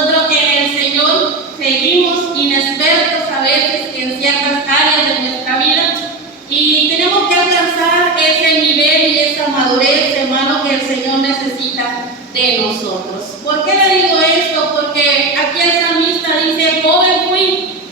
nosotros en el Señor seguimos inexpertos a veces en ciertas áreas de nuestra vida y tenemos que alcanzar ese nivel y esa madurez, hermano, que el Señor necesita de nosotros. ¿Por qué le digo esto? Porque aquí el salmista dice: joven fui,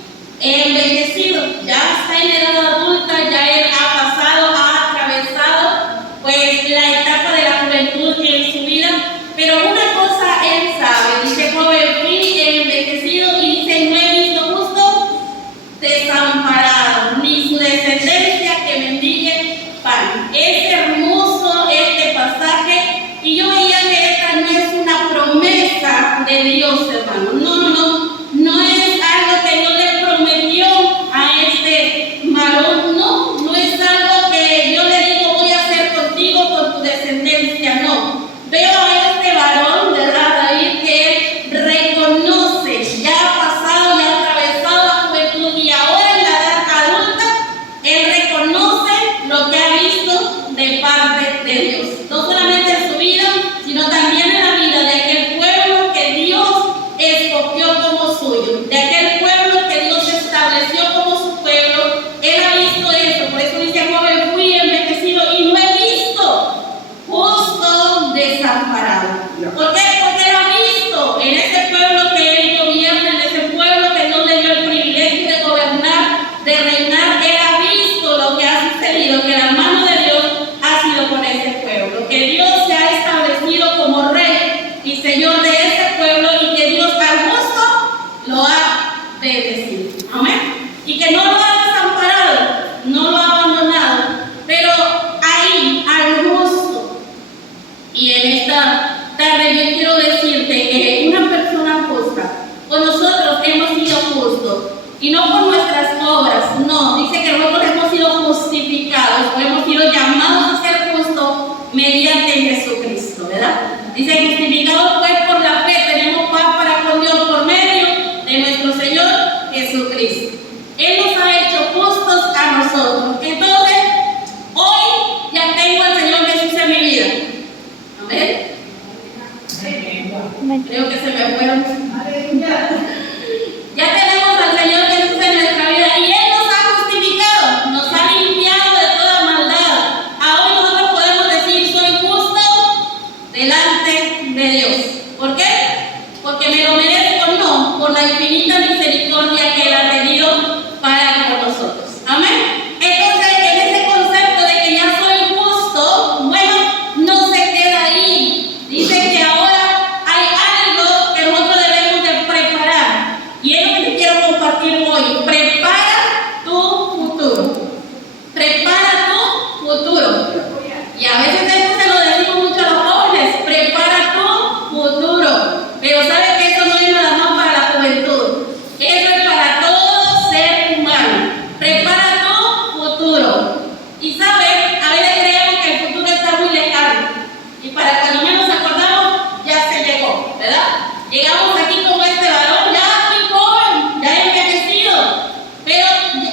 he envejecido, ya está en edad adulta, ya él ha pasado, ha atravesado pues la etapa de la juventud en su vida, pero una cosa él sabe, dice: joven fui, he envejecido, y dice: no he visto justo desamparado, ni su descendencia que mendigue pan. Es hermoso este pasaje, y yo veía que esta no es una promesa de Dios, hermano. No es algo que Dios le prometió a este varón, no es algo que Dios le dijo: voy a hacer contigo, con tu descendencia, no. Veo a este varón, ¿verdad, David?, que él reconoce, ya ha pasado, ya ha atravesado la juventud y ahora en la edad adulta, él reconoce lo que ha visto de parte de Dios. No solamente en su vida, sino también en la vida de aquel pueblo que Dios escogió como suyo, de aquel pueblo que Dios estableció como su pueblo. Él ha visto eso, por eso dice: joven fui, envejecido, y no he visto justo desamparado. ¿Por qué? Porque lo ha visto en ese pueblo que él gobierna, en ese pueblo que Dios le dio el privilegio de gobernar, de reinar. Él ha visto lo que ha sucedido, que la mano de Dios ha sido con ese pueblo, que Dios se ha establecido como rey y señor de ese pueblo, y que Dios al gusto lo ha bendecido. Amén. Y que no lo ha desamparado, no lo ha abandonado, pero ahí al gusto. Y en esta tarde yo quiero decirte que una persona justa, o nosotros hemos sido justos, y no por nuestras obras, no, dice que nosotros hemos sido justificados, o hemos sido llamados a ser justos mediante Jesucristo, ¿verdad? Dice: justificados pues por la fe, tenemos paz para con Dios por medio de nuestro Señor Jesucristo. Él nos ha hecho justos a nosotros. Entonces, hoy ya tengo al Señor Jesús en mi vida. Amén. Creo que se me fueron. Ya tenemos al Señor Jesús en nuestra vida y Él nos ha justificado, nos ha limpiado de toda maldad. Ahora nosotros podemos decir: soy justo delante de Dios. ¿Por qué? Porque me lo merezco, no, por la infinita misericordia que Él ha tenido para con nosotros. Amén. Entonces, en ese concepto de que ya soy justo, bueno, no se queda ahí. Dice que ahora hay algo que nosotros debemos de preparar. Y es lo que te quiero compartir hoy. Prepara tu futuro. Prepara tu futuro. Y a veces eso se lo decimos mucho a los jóvenes: prepara tu futuro. Pero ¿sabe que eso no es nada más para la juventud? Eso es para todo ser humano. Prepara tu futuro. Y ¿sabe? A veces creemos que el futuro está muy lejano. Y para cuando menos acordamos, ya se llegó, ¿verdad? Llegamos aquí como este varón: ya fui joven, ya he envejecido. Pero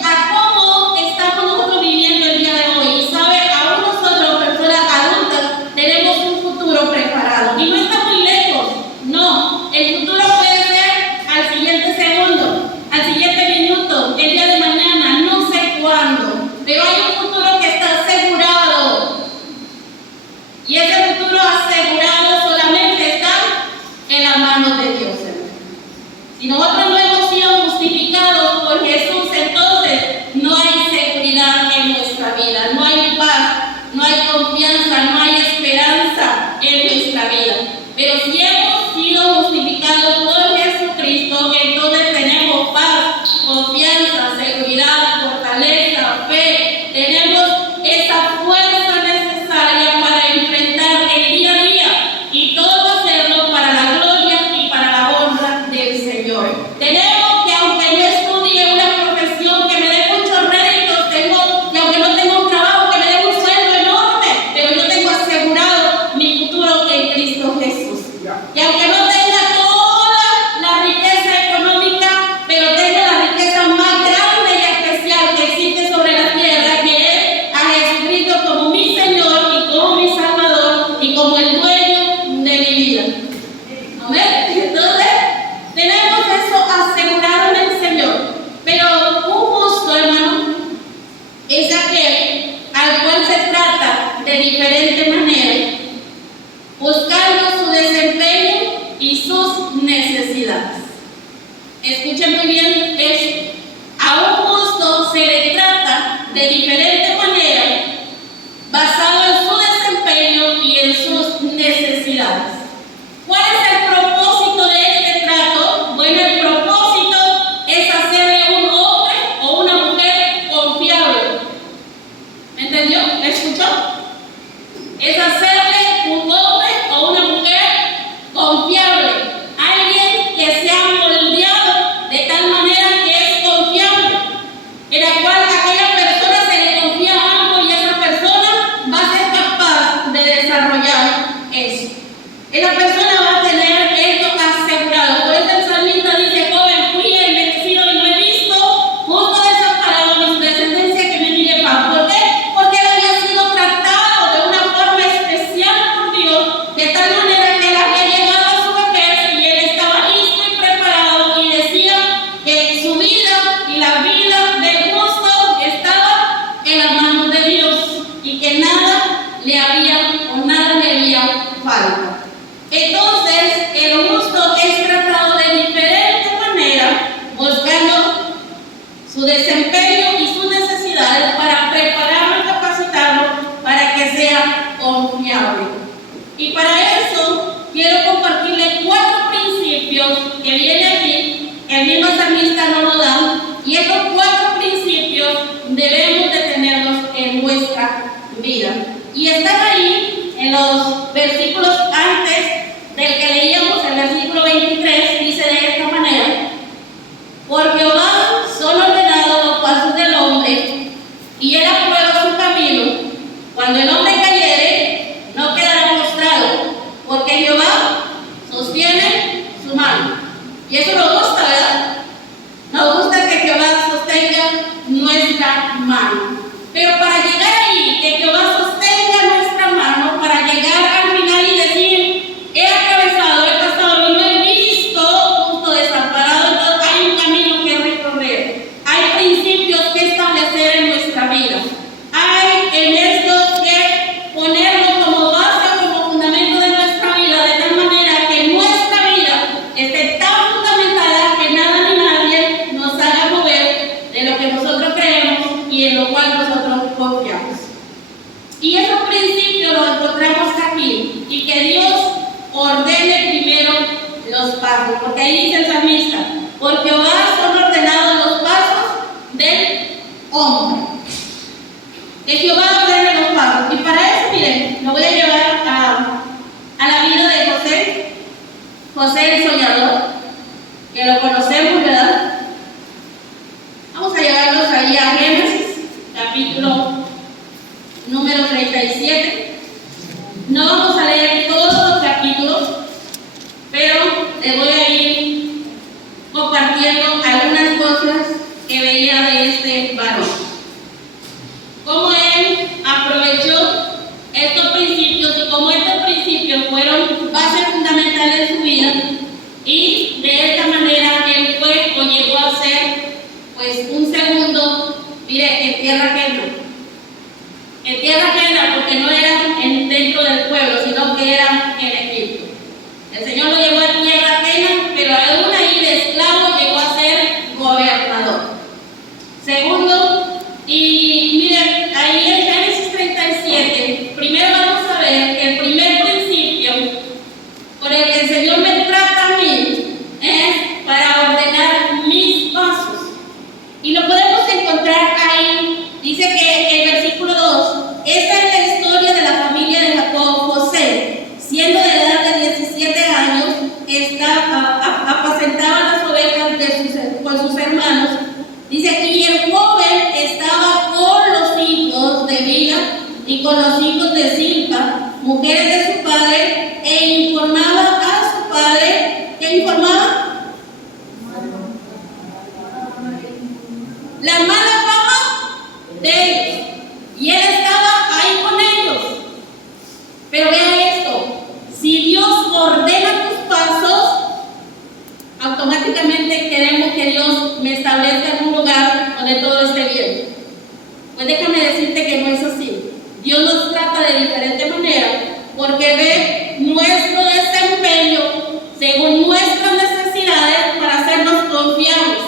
¿a cómo estamos nosotros viviendo el día de hoy? Y ¿sabe? Aún nosotros, personas adultas, tenemos un futuro preparado. Y no está muy lejos. No, el futuro puede ser al siguiente segundo, al siguiente minuto, el día de mañana, no sé cuándo. Pero hay un futuro que está asegurado. Y ese futuro asegurado solamente está en las manos de Dios. Si nosotros no hemos sido justificados por Jesús, entonces no hay seguridad en nuestra vida, no hay paz, no hay confianza, no hay esperanza en nuestra vida. Pero si hemos sido justificados por Jesucristo, entonces tenemos paz, confianza, seguridad, fortaleza, fe. Tenemos esa fuerza necesaria para enfrentar el día a día, y todo hacerlo para la gloria y para diferente manera, buscando su desempeño y sus necesidades. Escuchen muy bien eso. A un justo se le trata de diferente manera, basado en su desempeño y en sus necesidades. ¿Cuál es el propósito de este trato? Bueno, el propósito es hacerle un hombre o una mujer confiable. ¿Me entendió? ¿Me escuchó? Es hacerle un hombre o una mujer confiable. Alguien que se ha moldeado de tal manera que es confiable, en la cual aquella persona se le confía algo y esa persona va a ser capaz de desarrollar eso. Esa persona va a tener esto asegurado. Por eso el salmista dice: joven fui envejecido y no he visto justo desamparado ni su descendencia que me mire pan. ¿Por qué? Porque él había sido tratado de una forma especial por Dios, de tal manera que él había llegado a su vejez y él estaba listo y preparado, y decía que su vida y la vida del justo estaba en las manos de Dios y que nada le había falta. Entonces, el justo es tratado de diferente manera, buscando su desempeño y sus necesidades para prepararlo y capacitarlo para que sea confiable. Y para eso quiero compartirle 4 principios que viene aquí, el mismo salmista nos lo da, y estos 4 principios debemos de tenerlos en nuestra vida. Y están ahí en los versículos antes del que leíamos, el versículo 23, dice de esta manera: por Jehová son ordenados los pasos del hombre, y él aprueba su camino. Cuando el hombre cayere, no quedará postrado, porque Jehová sostiene su mano. Y eso nos gusta, ¿verdad? Nos gusta que Jehová sostenga nuestra mano. Pero para llegar ahí, que Jehová sostenga nuestra mano, para llegar al final y decir: he atravesado, he pasado y no he visto justo desamparado, entonces hay un camino que recorrer. Hay principios que establecer en nuestra vida. Hay en esto que ponerlo como base o como fundamento de nuestra vida, de tal manera que nuestra vida esté tan fundamentada que nada ni nadie nos haga mover de lo que nosotros creemos y en lo cual nosotros confiamos. Y esos principios los encontramos aquí, y que Dios ordene primero los pasos, porque ahí dice el salmista: por Jehová son ordenados los pasos del hombre. Que Jehová ordene los pasos. Y para eso, miren, lo voy a llevar a la vida de José el soñador, que lo conocemos, ¿verdad? Vamos a llevarlos ahí a Génesis, capítulo número 37. No vamos a leer todos los capítulos, pero les voy a ir compartiendo algunas cosas que veía de este varón. Cómo él aprovechó estos principios y cómo estos principios fueron base fundamental en su vida, y de esta manera él fue o llegó a ser pues un segundo, mire, en tierra ajena. En tierra ajena, porque no era dentro del pueblo, sino que era en Egipto. El Señor lo llevó a tierra ajena, pero aún ahí de esclavo llegó a ser gobernador. Segundo, y miren, ahí en Génesis 37, primero vamos a ver que el primer principio por el que el Señor me trata a mí es para ordenar mis pasos. Y lo podemos encontrar ahí. Dice que el versículo 2, esta es la historia de la familia de Jacob. José, siendo de edad de 17 años, apacentaba las ovejas con sus hermanos. Dice aquí: el joven estaba con los hijos de Bila y con los hijos de Zilpa, mujeres de su padre, e informaba a su padre. ¿Qué informaba? La mala fama de ellos. Y él estaba ahí con ellos. Pero vean esto: si Dios ordena tus pasos, automáticamente queremos que Dios me establezca en un lugar donde todo esté bien. Pues déjame decirte que no es así. Dios nos trata de diferentes porque ve nuestro desempeño según nuestras necesidades para hacernos confiables.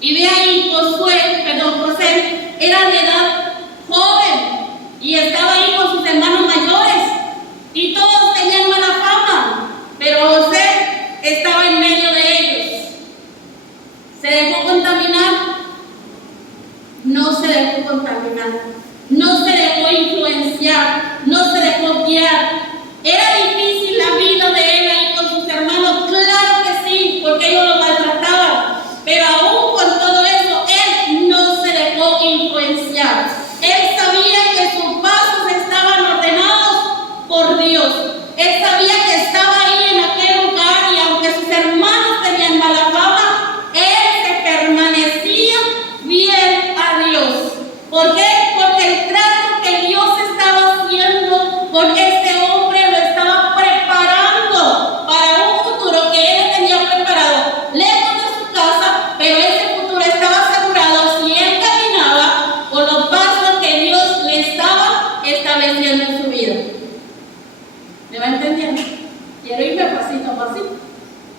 Y ve ahí, José era de edad joven y estaba ahí con sus hermanos mayores y todos tenían mala fama, pero José estaba en medio de ellos. ¿Se dejó contaminar? No se dejó contaminar, no se dejó influenciar, no se dejó guiar. ¿Era difícil la vida de él ahí con sus hermanos? Claro que sí, porque ellos lo maltrataban, pero aún con todo eso, él no se dejó influenciar. Él sabía que sus pasos estaban ordenados por Dios. Él sabía que estaba ahí en aquel lugar y aunque sus hermanos tenían mala fama, él se permanecía fiel a Dios. ¿Por qué? Porque el trato que Dios estaba haciendo con este hombre lo estaba preparando para un futuro que él tenía preparado lejos de su casa, pero ese futuro estaba asegurado si él caminaba por los pasos que Dios le estaba estableciendo en su vida. ¿Me va entendiendo? Quiero irme pasito a pasito.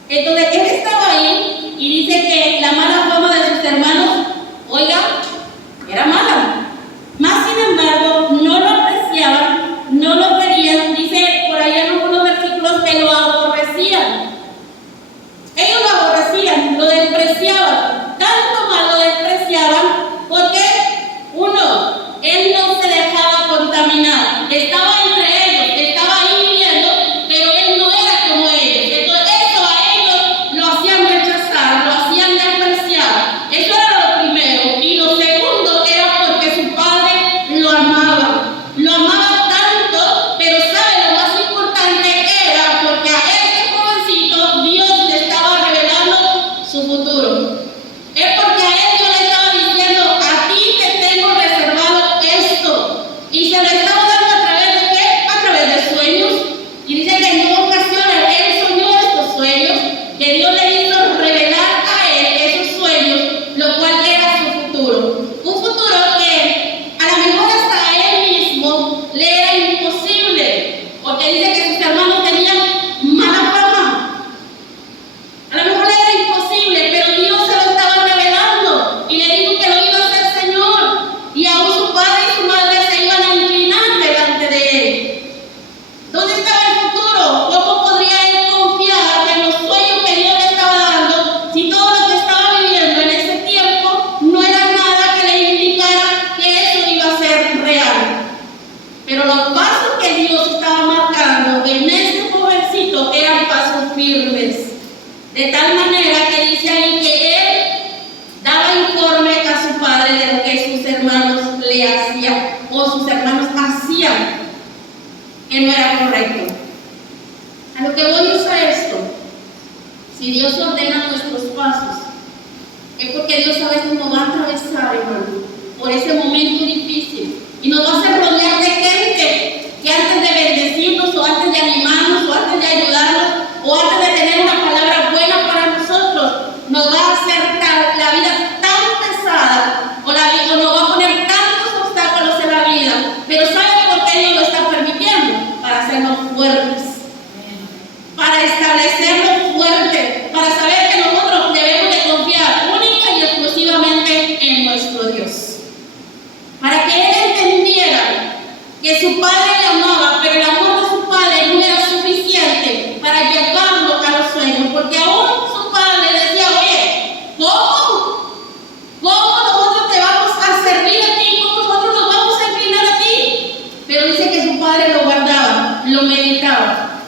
Entonces él estaba ahí y dice que la mala fama de sus hermanos, oiga, era mala. Más sin embargo, no lo apreciaban, no lo querían. Dice por ahí en algunos versículos que lo aborrecían. Ellos lo aborrecían, lo despreciaban. Tanto más lo despreciaban porque, uno, él no se dejaba contaminar. Estaba entre ellos, estaba ahí viviendo, pero él no era como ellos. Entonces eso a ellos lo hacían rechazar, lo hacían despreciar. Eso era lo primero. Y lo segundo era porque su padre lo amaba. Lo amaba tanto, pero ¿sabe? Lo más importante era porque a este jovencito Dios le estaba revelando su futuro. Es porque a él Dios le estaba diciendo, a ti te tengo reservado esto. Y se lo estaba dando a través de ¿qué? A través de sueños. Y dice que en dos ocasiones él soñó estos sueños, que Dios le hizo revelar a él esos sueños, lo cual era su futuro. Un futuro que a lo mejor hasta a él mismo le era imposible, porque dice que sus hermanos tenían mala fama. A lo mejor le era imposible, pero Dios se lo estaba revelando y le dijo que lo iba a hacer Señor. Y aún su padre y su madre se iban a inclinar delante de él. ¿Dónde estaba el futuro? ¿Cómo podría él confiar en los sueños que Dios le estaba dando si todo lo que estaba viviendo en ese tiempo no era nada que le indicara que eso iba a ser real? Pero los pasos que Dios estaba marcando en este jovencito eran pasos firmes. De tal manera que dice ahí que él daba informe a su padre de lo que sus hermanos le hacían o sus hermanos hacían que no era correcto. A lo que voy es a esto. Si Dios ordena nuestros pasos, es porque Dios a veces nos va a atravesar, hermano, por ese momento difícil y nos va a hacer rodear de gente que antes de bendecirnos o antes de animarnos o antes de ayudarnos o antes de tener una palabra buena para nosotros, nos va a hacer la vida tan pesada o nos va a poner tantos obstáculos en la vida. Pero ¿saben por qué Dios lo está permitiendo? Para hacernos fuertes, para establecernos fuertes, para saber que nosotros debemos de confiar única y exclusivamente en nuestro Dios. Para que él entendiera que su padre le amaba, pero el amor de su padre no era suficiente para llevarlo a los sueños, porque aún su padre decía, oye, ¿cómo? ¿Cómo nosotros te vamos a servir a ti? ¿Cómo nosotros nos vamos a inclinar a ti? Pero dice que su padre lo guardaba, lo meditaba,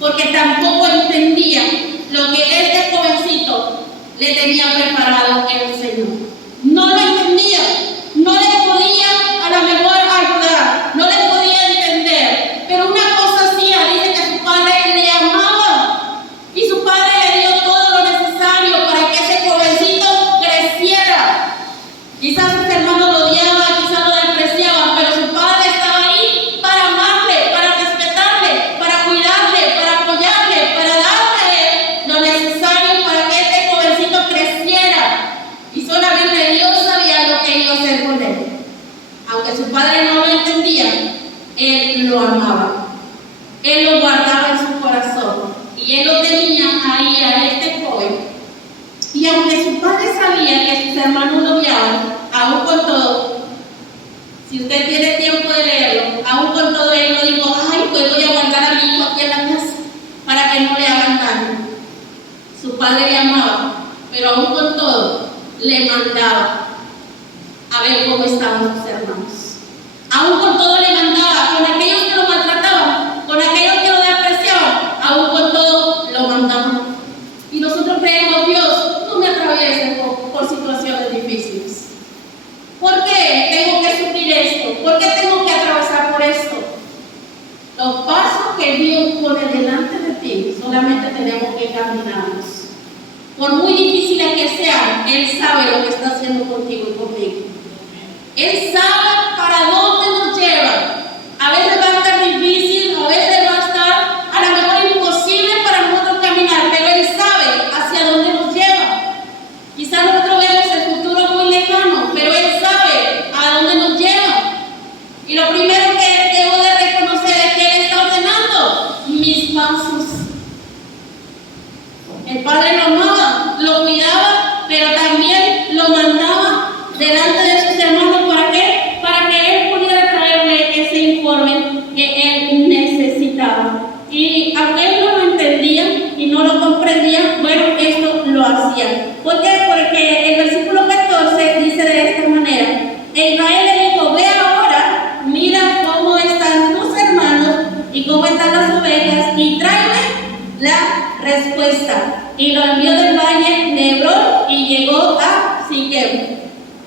porque tampoco entendía lo que este jovencito le tenía preparado el Señor. No lo entendía, no le podía a lo mejor ayudar, no le podía entender, pero una cosa hacía, dice que su padre le amaba y su padre le dio todo lo necesario para que ese jovencito creciera. Quizás sus hermanos lo odiaban, quizás lo despreciaban, pero su padre estaba ahí para amarle, para respetarle, para cuidarle, para apoyarle, para darle a él lo necesario para que este jovencito creciera. Y solamente Dios sabía lo que iba a hacer con él. Aunque su padre no lo entendía, él lo amaba. él lo guardaba en su corazón y él lo tenía ahí a este joven. Y aunque su padre sabía que sus hermanos lo odiaban, aún con todo, si usted tiene tiempo de leerlo, aún con todo él no dijo, ay, pues voy a guardar a mi hijo aquí en la casa para que no le hagan daño. Su padre le amaba, pero aún con todo le mandaba a ver cómo estaban sus hermanos. Aún con todo le mandaba, con aquellos que lo maltrataban, con aquellos que lo despreciaban, aún con todo lo mandaban. Y nosotros creemos, Dios, no me atravieses por situaciones difíciles. ¿Por qué tengo que sufrir esto? ¿Por qué tengo que atravesar por esto? Los pasos que Dios pone delante de ti, solamente tenemos que caminarlos. Por muy difíciles que sean, Él sabe lo que está haciendo contigo y conmigo. Él sabe para dónde nos lleva. A veces va a estar difícil, a veces va a estar a lo mejor imposible para nosotros caminar, pero Él sabe hacia dónde nos lleva. Quizás nosotros vemos el futuro muy lejano, pero Él sabe a dónde nos lleva. Y lo primero que debo de reconocer es que Él está ordenando mis pasos. El Padre lo amaba, lo cuidaba, pero también lo mandaba delante de sus hermanos. ¿Para qué? Para que Él pudiera traerle ese informe que Él necesitaba. Y aunque Él no lo entendía y no lo comprendía, bueno, esto lo hacía. ¿Por qué? Porque el versículo 14 dice de esta manera: Israel le dijo, ve ahora, mira cómo están tus hermanos y cómo están las ovejas, y tráeme la respuesta. Y lo envió del valle de Hebrón y llegó a Siquem.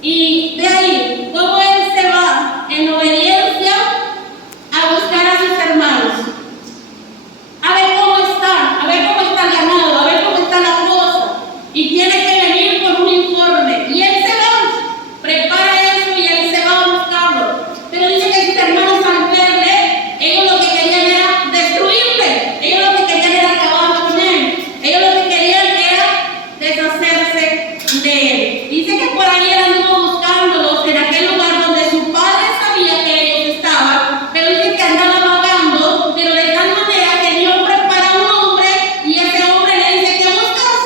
Y de ahí, cómo él se va en obediencia a buscar a sus hermanos, a ver cómo está el ganado, a ver cómo está la cosa, y tiene que venir con un informe. Y él se va, prepara eso y él se va a buscarlo. Pero dice que sus hermanos al verle, ellos lo que querían era destruirle, ellos lo que querían era acabar con él, ellos lo que querían era deshacerse de él. Dice que por ahí eran buscándolos en aquel lugar donde su padre sabía que ellos estaban, pero dice que andaba vagando, pero de tal manera que Dios prepara a un hombre y ese hombre le dice, ¿qué buscas?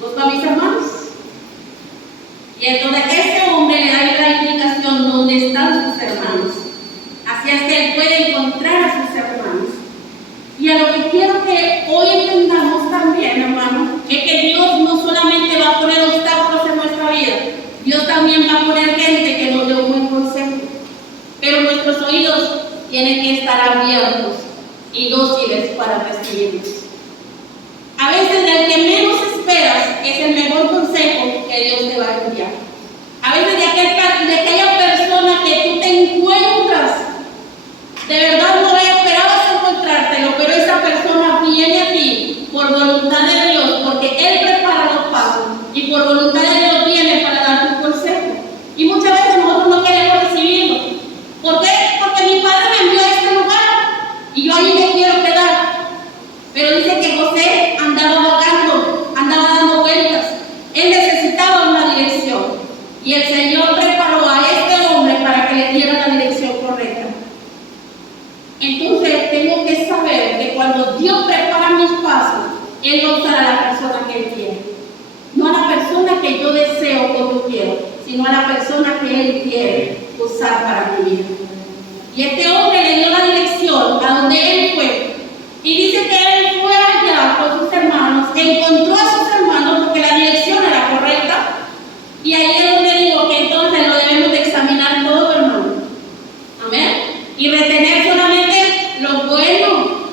Busco a mis hermanos. Y entonces ese hombre le da la indicación dónde están sus hermanos. Así es que él puede encontrar a sus hermanos. Y a lo que quiero que hoy entendamos también, hermano, es que Dios no solamente va a poner obstáculos en nuestra vida, Dios también va a poner gente que nos dé un buen consejo. Pero nuestros oídos tienen que estar abiertos y dóciles para recibirlos. A veces del que menos esperas es el mejor consejo que Dios te va a enviar. A veces de aquella persona que tú te encuentras, de verdad no esperabas encontrártelo, pero esa persona viene a ti por voluntad de Dios, porque Él prepara los pasos y por voluntad de Dios viene para darte un consejo. Y muchas veces nosotros no queremos recibirlo. ¿Por qué? Porque mi padre me envió a este lugar y yo ahí me quiero quedar. Pero dice que José andaba vagando, andaba dando vueltas. Él necesitaba una dirección y el Señor preparó a este hombre para que le diera la dirección correcta. Entonces tengo que saber que cuando Dios prepara mis pasos, Él va a usar a la persona que Él quiere. No a la persona que yo deseo o yo quiero, sino a la persona que Él quiere usar para mi vida. Y este hombre le dio la dirección a donde él fue. Y dice que él fue allá con sus hermanos, encontró a sus hermanos porque la dirección era correcta. Y ahí es donde digo que entonces lo debemos de examinar todo, hermano. Amén. Y retener solamente lo bueno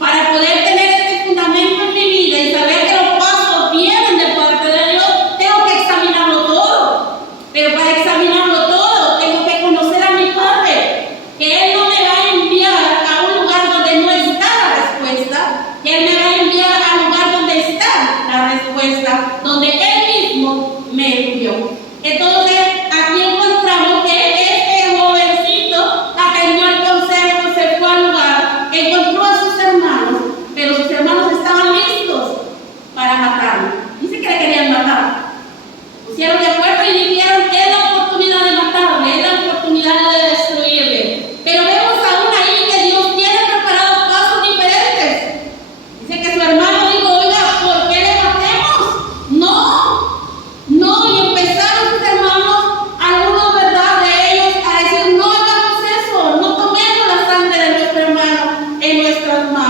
para poder tener este fundamento en mi vida y saber que los pasos vienen de parte de Dios. Tengo que examinarlo todo. Pero para examinarlo todo tengo que conocer a mi Padre, que Él no me va a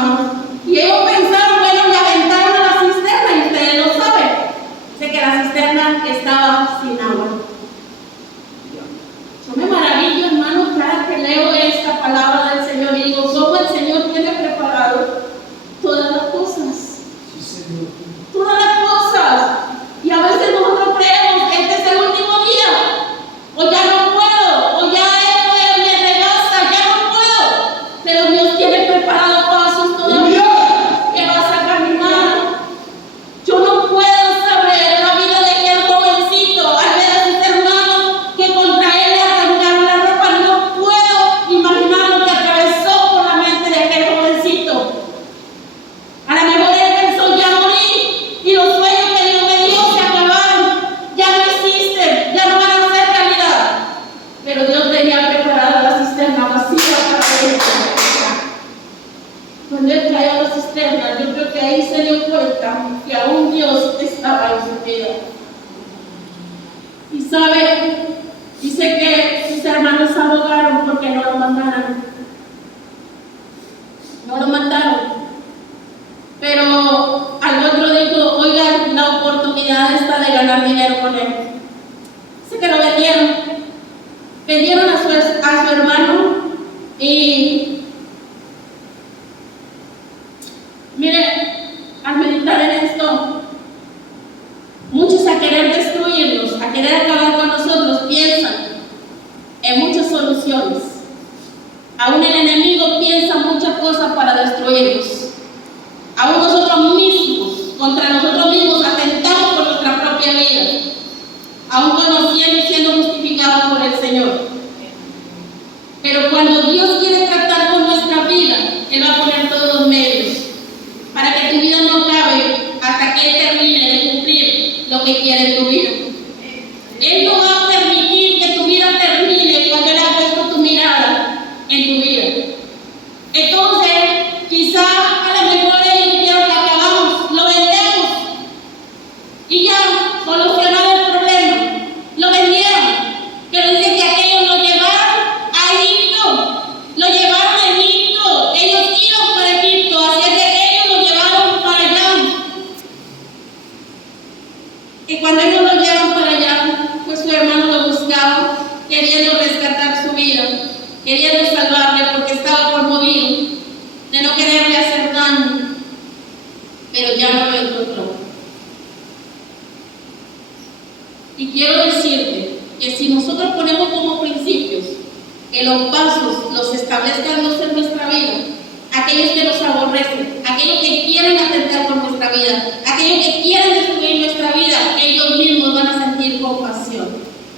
hermanos. Y ellos pensaron, bueno, le aventaron a la cisterna, y ustedes lo saben. Sé que la cisterna estaba sin agua. Yo me maravillo, hermano, cada que leo esta palabra del Señor y digo, cómo el Señor tiene preparado todas las cosas. Sí, Señor. Todas las cosas. Y a veces nosotros creemos que este es el último día. O ya no puedo. O ya esto me rebasa. Ya no puedo. Pero Dios tiene preparado pasos todavía que vas a caminar. Yo no puedo saber la vida de aquel jovencito al ver a sus hermanos que contra él le arrancaron la ropa. No puedo imaginar lo que atravesó por la mente de aquel jovencito. A lo mejor él pensó, ya morí, y los sueños que Dios me dio se acabaron, ya no existen, ya no van a ser realidad. Pero Dios tenía preparada la cisterna vacía para él. Cuando él traía la cisterna, yo creo que ahí se dio cuenta que aún Dios estaba en su vida. Y sabe, dice que sus hermanos se abogaron porque no lo mataron. No lo mataron. Pero al otro dijo, oigan, la oportunidad está de ganar dinero con él. Así que lo vendieron. Vendieron a su hermano y mire, al meditar en esto, muchos a querer destruirnos, a querer acabar con nosotros, piensan en muchas soluciones. Aún el enemigo piensa muchas cosas para destruirnos. Aún nosotros mismos, contra nosotros mismos, atentamos por nuestra propia vida, aún conociendo y siendo justificados por el Señor. Pero cuando Dios quiere tratar con nuestra vida, Él va a poner todos los medios para que tu vida no acabe hasta que Él termine de cumplir lo que quiere en tu vida. Él no va a permitir que tu vida termine cuando Él ha puesto tu mirada en tu vida. Entonces, quizás a lo mejor ellos dijeron que acabamos, lo vendemos y ya solucionado el problema. Lo vendieron, pero dice que aquellos lo llevaron a Egipto, lo llevaron a Egipto, ellos iban para Egipto, así que ellos lo llevaron para allá. Y cuando ellos lo llevan para allá, pues su hermano lo buscaba, queriendo rescatar su vida, queriendo salvarle porque estaba conmovido de no quererle hacer daño, pero ya no lo encontró. Y quiero decirte que si nosotros ponemos como principios que los pasos los establezcan Dios en nuestra vida, aquellos que nos aborrecen, aquellos que quieren atentar con nuestra vida, aquellos que quieren destruir nuestra vida, ellos mismos van a sentir compasión.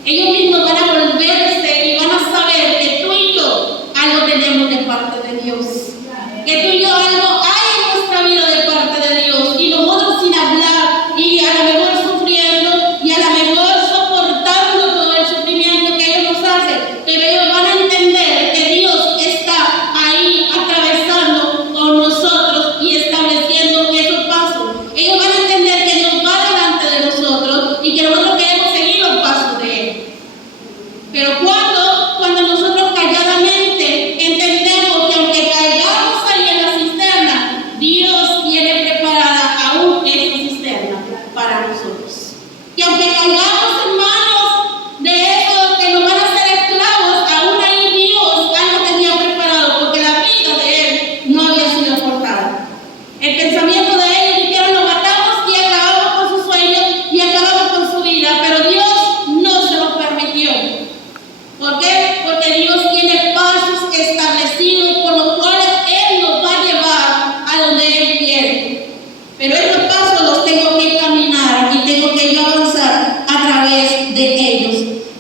Ellos mismos van a volverse y van a saber que tú y yo algo tenemos de parte de Dios. Que tú y yo algo hay en nuestra vida de parte de Dios, y nosotros sin hablar y a lo mejor sufriendo y a lo mejor soportando todo el sufrimiento que ellos nos hacen, pero ellos van a entender que Dios está ahí atravesando con nosotros y estableciendo esos pasos. Ellos van a entender que Dios va delante de nosotros y que nosotros queremos seguir los pasos de Él. Pero cuando nosotros calladamente entendemos que aunque caigamos ahí en la cisterna, Dios tiene preparada aún esa cisterna para nosotros. Que aunque caigamos en manos de esos que nos van a hacer esclavos, aún ahí Dios algo tenía preparado, porque la vida de Él no había sido cortada. El pensamiento de ellos dijeron, lo matamos y acabamos con sus sueños y acabamos con su vida, pero Dios no se lo permitió. ¿Por qué? Porque Dios tiene pasos establecidos por los cuales Él nos va a llevar a donde Él quiere. Pero estos pasos los tengo que caminar y tengo que yo avanzar a través de ellos.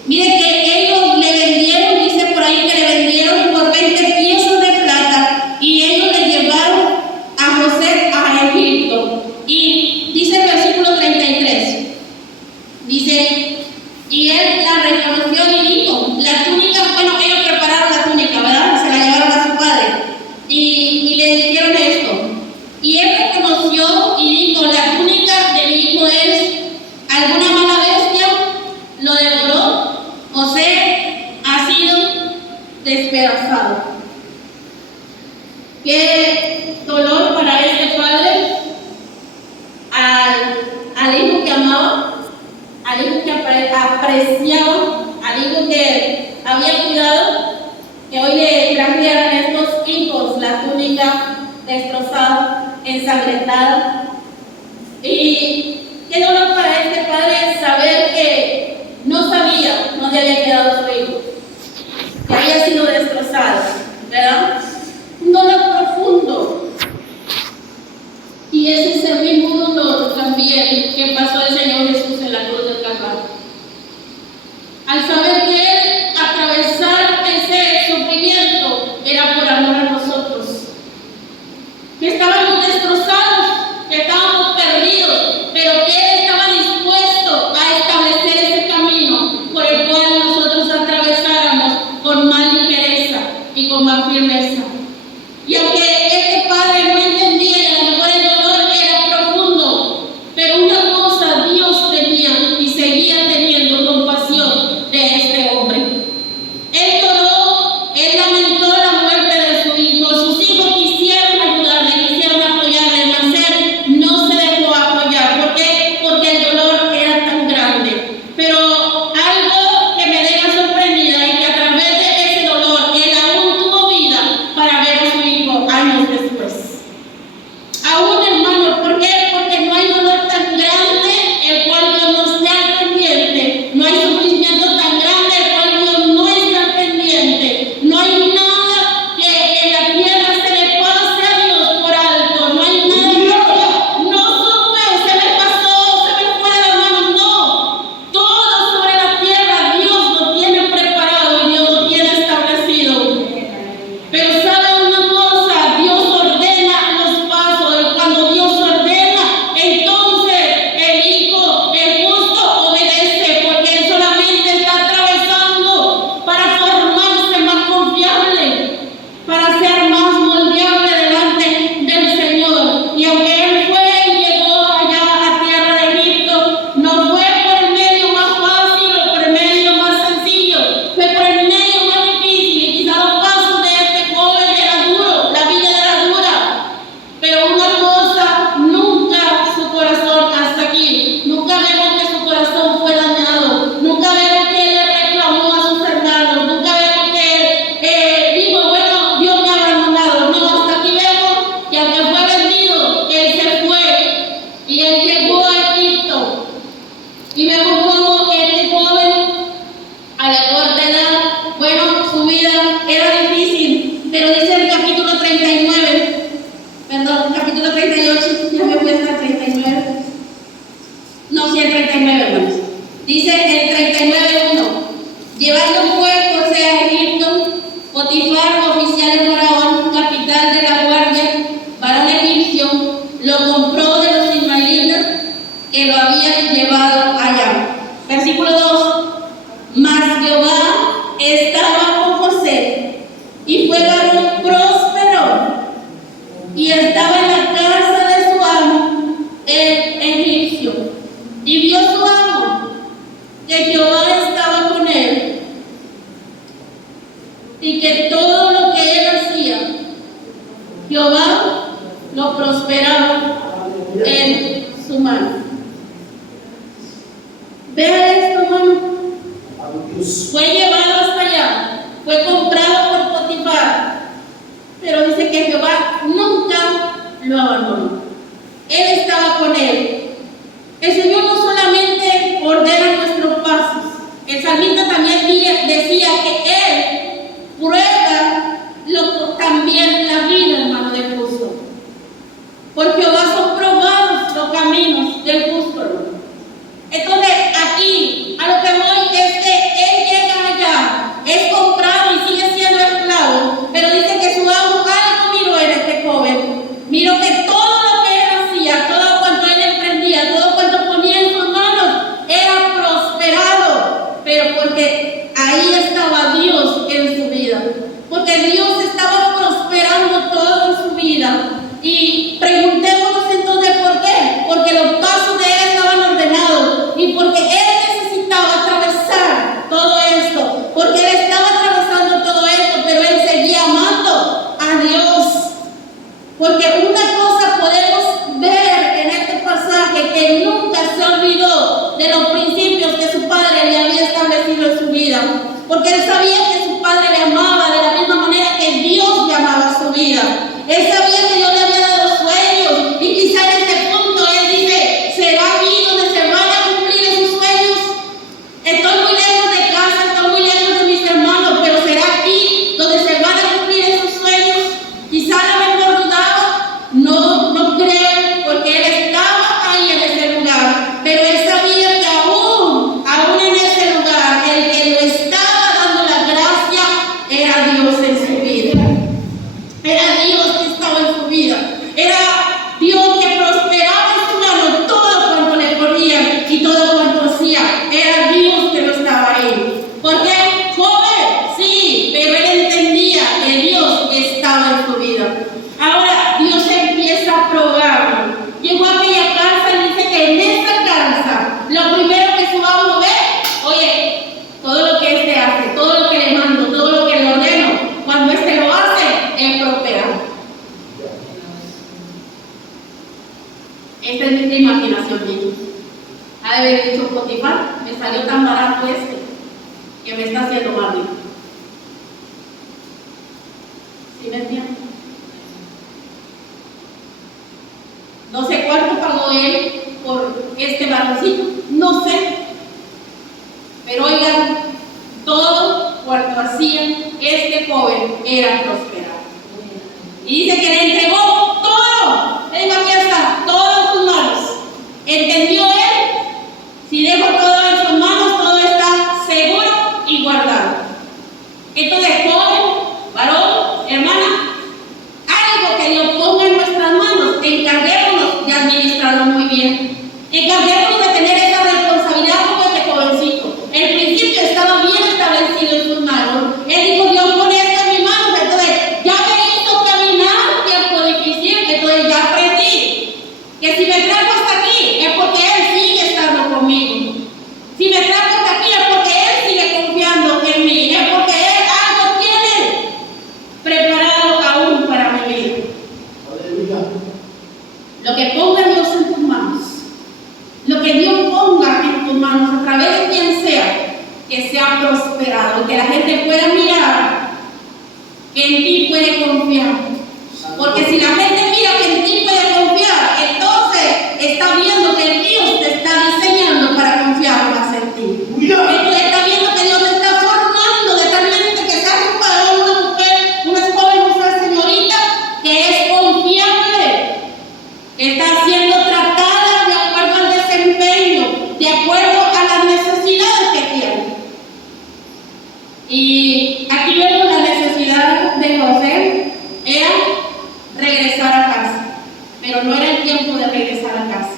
Mire que ellos le vendieron, dice por ahí que le vendieron por 20 piezas de plata y ellos le llevaron a José a Egipto. Y dice el versículo 33, dice, y él la reconoció y dijo, la túnica, bueno, ellos prepararon la túnica, ¿verdad? Se la llevaron a su padre y le dijeron esto. Y él reconoció y dijo, la túnica de mi hijo es alguna mala bestia, lo devoró, José ha sido despedazado. Que dolor para este padre al hijo que amaba, al hijo que apreciaba, al hijo que había cuidado, que hoy le trajeran estos hijos la túnica destrozada, ensangrentada. Y qué dolor para este padre saber que no sabía dónde había quedado su hijo, que había sido destrozado, ¿verdad? Un dolor profundo. Y ese es el mismo dolor también que pasó el Señor Jesús en la cruz del Calvario. Al saber que Él atravesar ese sufrimiento era por amor a nosotros, que estábamos destrozados, que estábamos perdidos, pero que Él estaba dispuesto a establecer ese camino por el cual nosotros atravesáramos con más ligereza y con más firmeza. Y aunque este padre no entendía, y a lo mejor el dolor era profundo, pero una cosa Dios tenía y seguía teniendo compasión de este hombre. Él lloró, él lamentó la muerte de su hijo. Sus hijos quisieron ayudarle, quisieron apoyarle, mas él no se dejó apoyar. ¿Por qué? Porque el dolor era tan grande. Pero algo que me deja sorprendida es que a través de ese dolor él aún tuvo vida para ver a su hijo años después. Aún, hermano, ¿por qué? Porque no hay dolor tan grande el cual Dios no esté al pendiente. No hay sufrimiento tan grande el cual Dios no está al pendiente. No hay nada que en la tierra se le pase a Dios por alto. No hay nada que diga, no supe, se me pasó, se me fue de la mano. No. Todo sobre la tierra Dios lo tiene preparado y Dios lo tiene establecido. Pero ¿sabe una cosa? Dios ordena los pasos, y cuando Dios ordena, entonces el hijo, el justo, obedece, porque él solamente está atravesando para formarse más confiable, para ser más moldeable delante del Señor. Y aunque él fue y llegó allá a tierra de Egipto, no fue por el medio más fácil o por el medio más sencillo, fue por el medio más difícil. Y quizá los pasos de este joven eran duros, la vida era dura. Pero una cosa, nunca su corazón hasta aquí, nunca vemos que su corazón fue dañado, nunca vemos que él le reclamó a sus hermanos, nunca vemos que él dijo, bueno, Dios me ha abandonado. No, hasta aquí vemos que aunque fue vendido, él se fue y él llegó a Egipto. Y vemos cómo este joven, a la corta edad, bueno, su vida era difícil, pero dice el capítulo 39, perdón, capítulo 38, ya me voy hasta el 39. No, sí, el 39, hermanos. Dice el 39:1: llevando pues José a Egipto, Potifar, oficial de Faraón, capitán de la guardia, varón egipcio, lo compró de los ismaelitas que lo habían llevado allá. Versículo 2: mas Jehová estaba con José, y fue varón próspero, y estaba en la casa de su amo, el egipcio. Y vio su amo que Jehová estaba con él, y que todo lo que él hacía, Jehová lo prosperaba en su mano. Vea esto, hermano. Fue llevado hasta allá, fue comprado por Potifar, pero dice que Jehová nunca lo abandonó. Él estaba con él. El Señor no solamente ordena nuestros pasos, el salmista también decía que Él prueba también la vida, hermano, del justo. Por Jehová son probados los caminos del justo, hermano. Entonces, aquí, a lo que voy es que Él llega allá, es comprado y sigue Porque una cosa podemos ver en este pasaje, que nunca se olvidó de los principios que su padre le había establecido en su vida. Porque él sabía que su padre le amaba de la misma manera que Dios le amaba su vida. Él sabía que Dios le había dado sueños. Y quizá en este punto él dice, ¿será aquí donde se van a cumplir esos sueños? Estoy muy lejos de casa, estoy muy lejos de mis hermanos, pero ¿será aquí donde se van a cumplir esos sueños? Quizá a lo mejor dudaba, no creo, porque él estaba ahí en ese lugar, pero él sabía que aún en ese lugar, el que lo estaba dando la gracia era Dios en su vida. Era Dios que estaba en su vida. Era Dios que prosperaba en su mano todo cuanto le ponía y todo cuanto hacía. Era Dios que lo estaba ahí. Porque joven, sí, pero él entendía que Dios estaba en su vida. Ahora Dios empieza a probarlo. Llegó a aquella casa y dice que en esa casa lo primero que su amo ve, oye, todo lo que éste hace, todo lo que le mando, todo lo que le ordeno, cuando éste lo hace, él prospera. Esta es mi imaginación, niños. Ha de haber dicho Potifar, me salió tan barato que me está haciendo mal. ¿Sí me entienden? No sé cuánto pagó él por este varoncito, no sé. Pero oigan, todo cuanto hacía este joven era prosperar. Y dice que le entregó todo. Le dijo, aquí está, todo en tus manos. ¿Entendió él? Si dejo todo en sus manos, todo está seguro y guardado. Entonces, joven, varón, hermana, algo que Dios ponga en nuestras manos, encarguémonos de administrarlo muy bien. Encarguémonos de tener esa responsabilidad como este jovencito. El principio estaba bien establecido en sus manos. Él dijo, Dios pone esto en mis manos, entonces ya me hizo caminar tiempo difícil, entonces ya aprendí que si me trajo hasta aquí es porque Él sigue estando conmigo. Si me trajo hasta aquí es porque Él sigue confiando en mí, es porque Él algo tiene preparado aún para mi vida. Lo que ponga Dios en tus manos, lo que Dios ponga en tus manos a través de quien sea, que sea prosperado y que la gente pueda mirar que en ti puede confiar. Porque si la gente mira que en ti puede confiar, entonces está viendo que Dios te está diseñando para confiar más en ti. Entonces está viendo que Dios te está formando de tal manera que seas un varón, una mujer, una joven, una señorita que es confiable, que está siendo tratada de acuerdo al desempeño, de acuerdo a las necesidades que tiene. Y aquí vemos la necesidad de José, era regresar a casa, pero no era el tiempo de regresar a casa.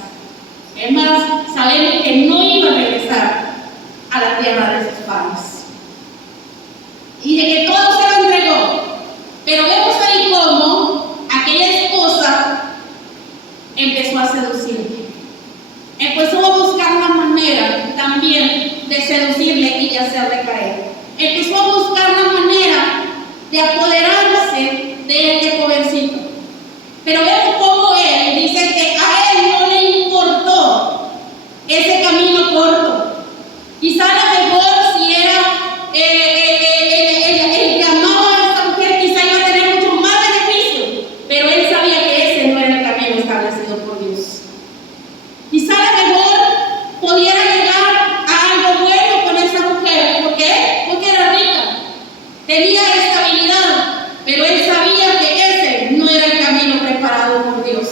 Es más, sabemos que no iba a regresar a la tierra de sus padres. Y de que todo se lo entregó. Pero vemos ahí cómo aquella esposa empezó a seducirle. Empezó a buscar una manera también de seducirle y de hacerle caer. Empezó a buscar una manera de apoderarse de este jovencito. Pero vemos cómo él dice que a él no le importó ese camino corto. Quizá a lo mejor si era el que amaba a esta mujer, quizá iba a tener muchos más beneficios, pero él sabía que ese no era el camino establecido por Dios. Quizá a lo mejor pudiera llegar a algo bueno con esa mujer. ¿Por qué? Porque era rica, tenía estabilidad, pero él sabía que ese no era el camino preparado por Dios.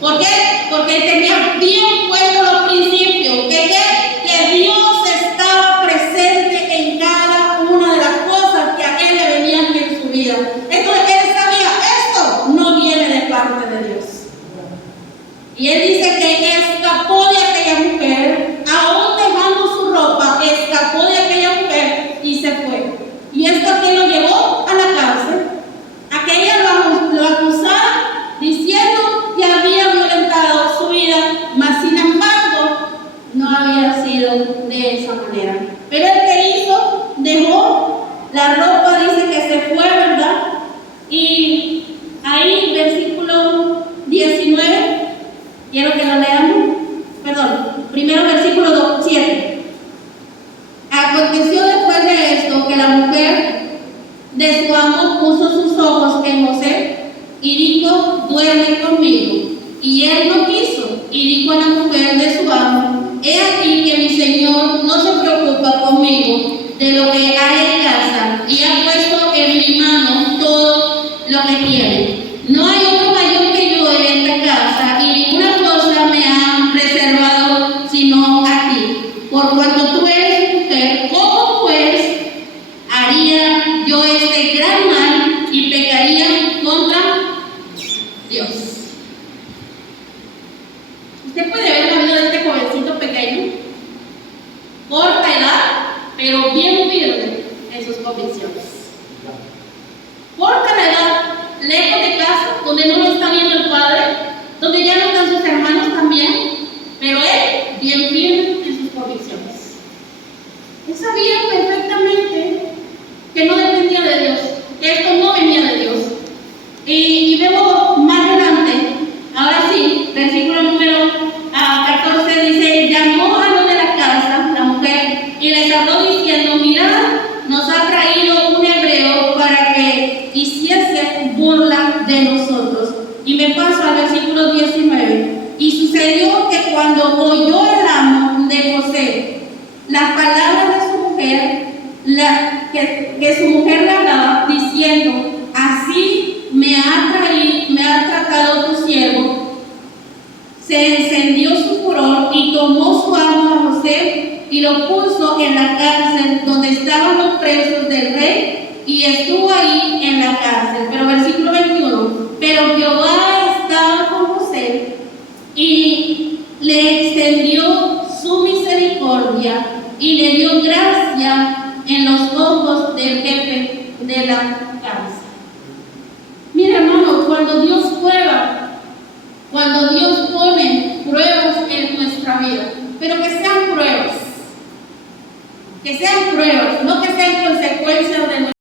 ¿Por qué? Porque él tenía bien puestos los principios, que Dios estaba presente en cada una de las cosas que a él le venían en su vida. Entonces él sabía, esto no viene de parte de Dios. Y él dice que escapó de aquella mujer, aún dejando su ropa, escapó de aquella mujer y se fue. Y esto a quien lo llevó a la cárcel, a que ella lo acusara diciendo que había violentado su vida, mas sin embargo no había sido de esa manera. Pero él que hizo, dejó la ropa, dice que se fue, ¿verdad? Y ahí, versículo Quiero que lo leamos. Perdón, primero versículo 7. Aconteció después de esto que la mujer de su amo puso sus ojos en José y dijo: duerme conmigo. Y él no quiso, y dijo a la mujer de su amo: he aquí que mi señor no se preocupa conmigo de lo que hay en casa, y ha puesto en mi mano todo lo que tiene. No hay otro mayor que yo en esta casa, y ninguna cosa me ha reservado sino a ti. Por cuanto tú eres mujer, ¿cómo pues haría yo este gran mal y pecaría contra Dios? Usted puede ver la vida de este jovencito pequeño, corta edad, pero bien firme en sus convicciones. Corta la edad, lejos de casa, donde no lo está viendo el padre, donde ya no están sus hermanos también, pero él bien firme en sus convicciones. Él sabía perfectamente que no dependía de Dios, que esto no venía de Dios. Y vemos más adelante, ahora sí, versículo número 14 dice: llamó a los de la casa, la mujer, y les habló diciendo: mirad, nos ha traído un hebreo para que hiciese burla de nosotros. Y me paso al versículo 19. Y sucedió que cuando oyó el amo de José las palabras de su mujer, que su mujer le hablaba, diciendo: así me ha tratado tu siervo, se encendió su furor y tomó su amo a José y lo puso en la cárcel donde estaban los presos del rey, y estuvo ahí en la cárcel. Pero versículo 21, pero Jehová estaba con José y le extendió su misericordia y le dio gracia en los ojos del jefe de la cárcel. Mira, hermano, cuando Dios prueba, cuando Dios pone pruebas en nuestra vida, pero que sean pruebas, no que sean consecuencias de nuestra